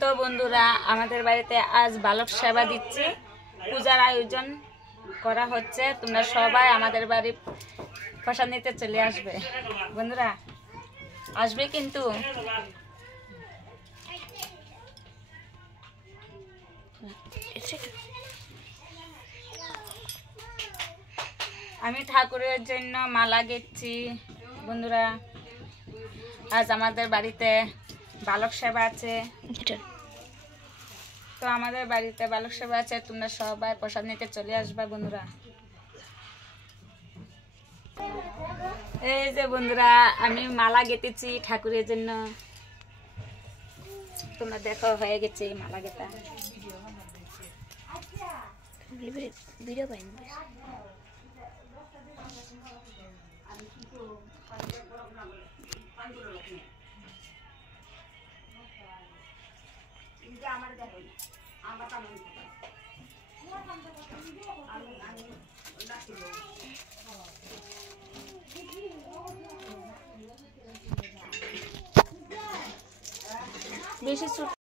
তো বন্ধুরা, আমাদের বাড়িতে আজ বালক সেবা দিচ্ছি, পূজার আয়োজন করা হচ্ছে। তোমরা সবাই আমাদের বাড়ি প্রসাদ নিতে চলে আসবে। বন্ধুরা আসবে কিন্তু। আমি ঠাকুরের জন্য মালা গেছি। বন্ধুরা, আজ আমাদের বাড়িতে বালক সেবা আছে। তো আমাদের বাড়িতে বালক সেবা আছে, তোমরা সবাই প্রসাদ নিতে চলে আসবা। বন্ধুরা এই যে বন্ধুরা, আমি মালা গেঁথেছি ঠাকুরের জন্য। তোমরা দেখো, হয়ে গেছে মালা গেঁথা। বেশি ছোট